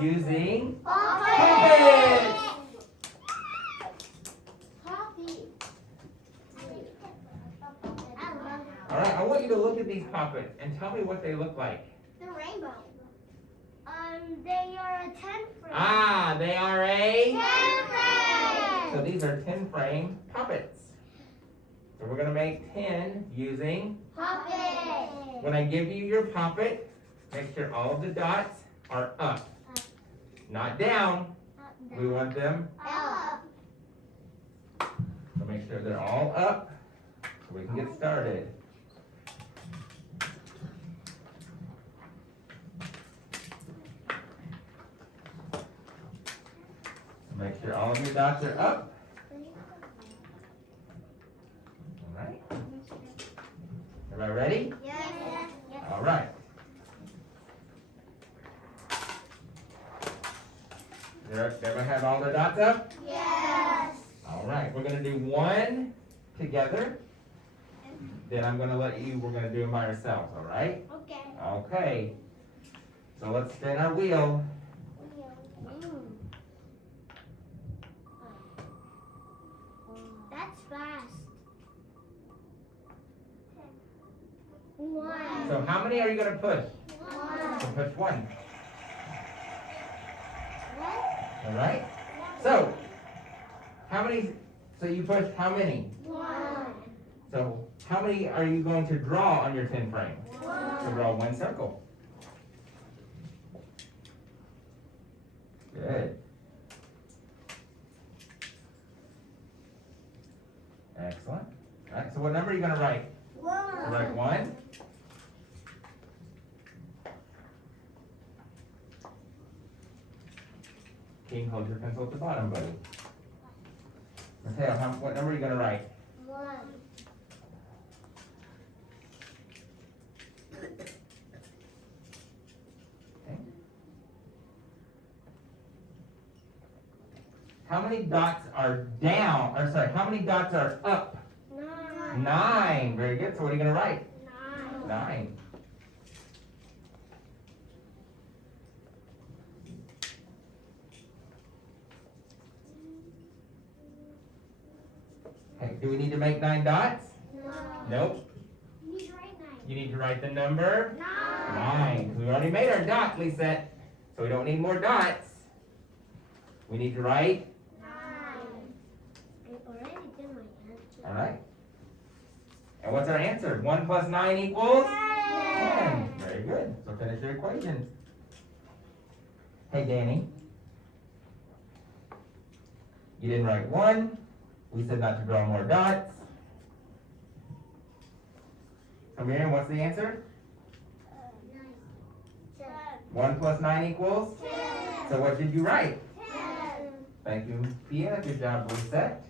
using Puppets. All right, I want you to look at these puppets and tell me what they look like. The rainbow. They are a 10 frame. Ah, they are a 10 frame. So these are 10 frame puppets. So we're going to make 10 using Puppet. When I give you your puppet, make sure all of the dots are up, not down. We want them Up. so make sure they're all up so we can get started. Make sure all of your dots are up. All right. Everybody ready? Yes. All right. Everybody have all their dots up? Yes. All right. We're going to do one together. Then I'm going to let you, we're going to do them by ourselves, all right? Okay. Okay. So let's spin our wheel. That's fast. 1. So how many are you going to push? 1. So push one. What? All right. So how many? So you pushed how many? 1. So how many are you going to draw on your 10 frame? 1. So draw one circle. Good. Excellent. All right. So what number are you going to write? 1. So write 1. King, hold your pencil at the bottom, buddy. Mateo, what number are you going to write? 1. Okay. How many dots are down? Or sorry, how many dots are up? 9. 9. Very good. So what are you going to write? 9. 9. Okay, do we need to make 9 dots? No. Nope. You need to write 9. You need to write the number 9. 9. We already made our dot, Lisette. So we don't need more dots. We need to write. 9. I already did my answer. All right. And what's our answer? 1 plus 9 equals? 10. Very good. So finish your equation. Hey, Danny. You didn't write 1. We said not to draw more dots. So Miriam, what's the answer? 9. 10. 1 plus 9 equals? 10. So what did you write? 10. Thank you, Pia. Good job, Lisette.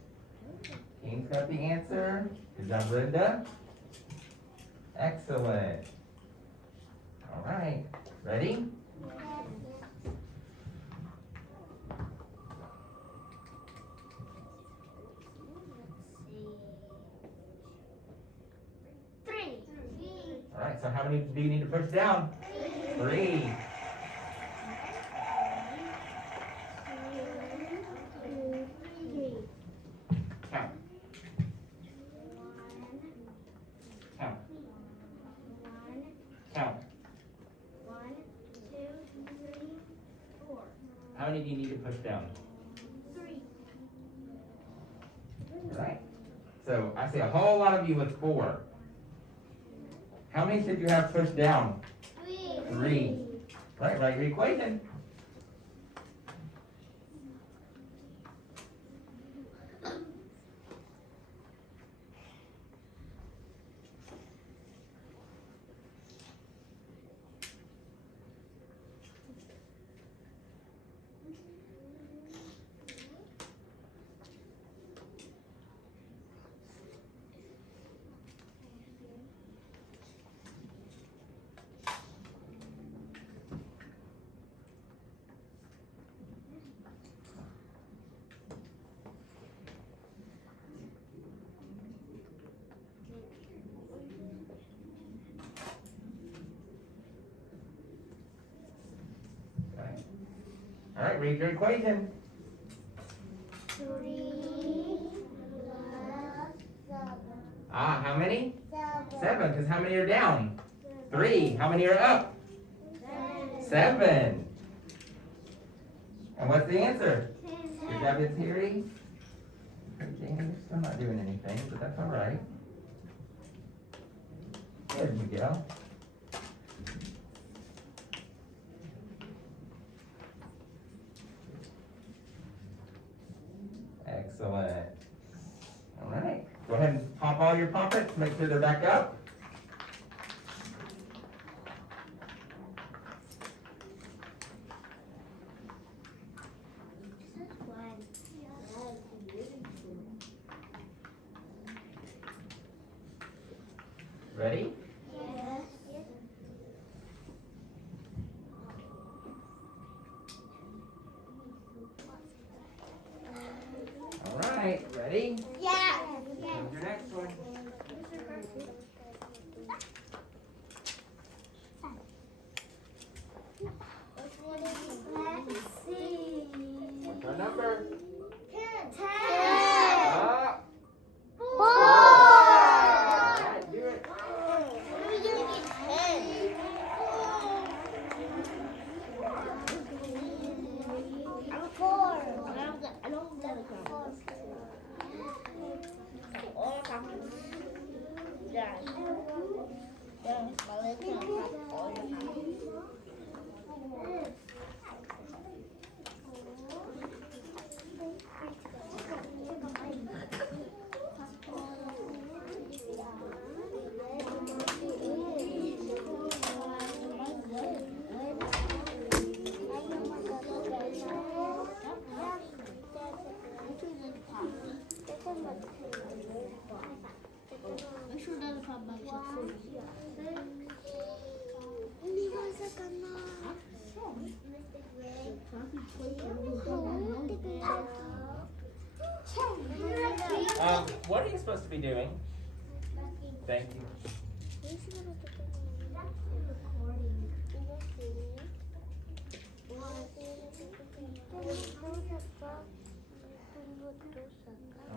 King's got the answer. Good job, Linda. Excellent. All right. Ready? All right. So how many do you need to push down? 3. Count. Count. Count. 1, 2, 3, 4. How many do you need to push down? 3. All right. So I see a whole lot of you with 4. How many should you have pushed down? 3. Right, write your equation. All right, read your equation. 3 Ah, how many? 7. 7, because how many are down? 3. How many are up? 7. And what's the answer? Good job, it's Harry. Jamie, you're still not doing anything, but that's all right. Good, Miguel. Excellent. All right. Go ahead and pop all your poppets. Make sure they're back up. Ready? Yes. All right. Ready? Yeah. Here's your next one. Let's see. What's our number? 10. Ah. 4. All right, do it. I'm 4. I don't get it. 4. What are you supposed to be doing? Thank you.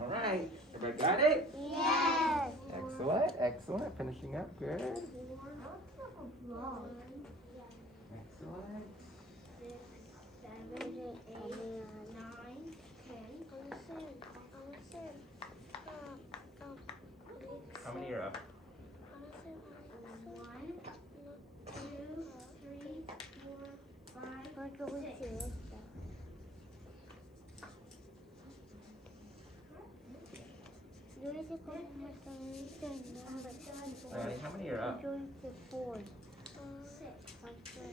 All right. Everybody got it? Yes. Excellent. Excellent. Finishing up. Good. Excellent. 7, 8, 9, 10. How many are up? 1, 2, 3, 4, 5, 6. How many are up? 4. 6.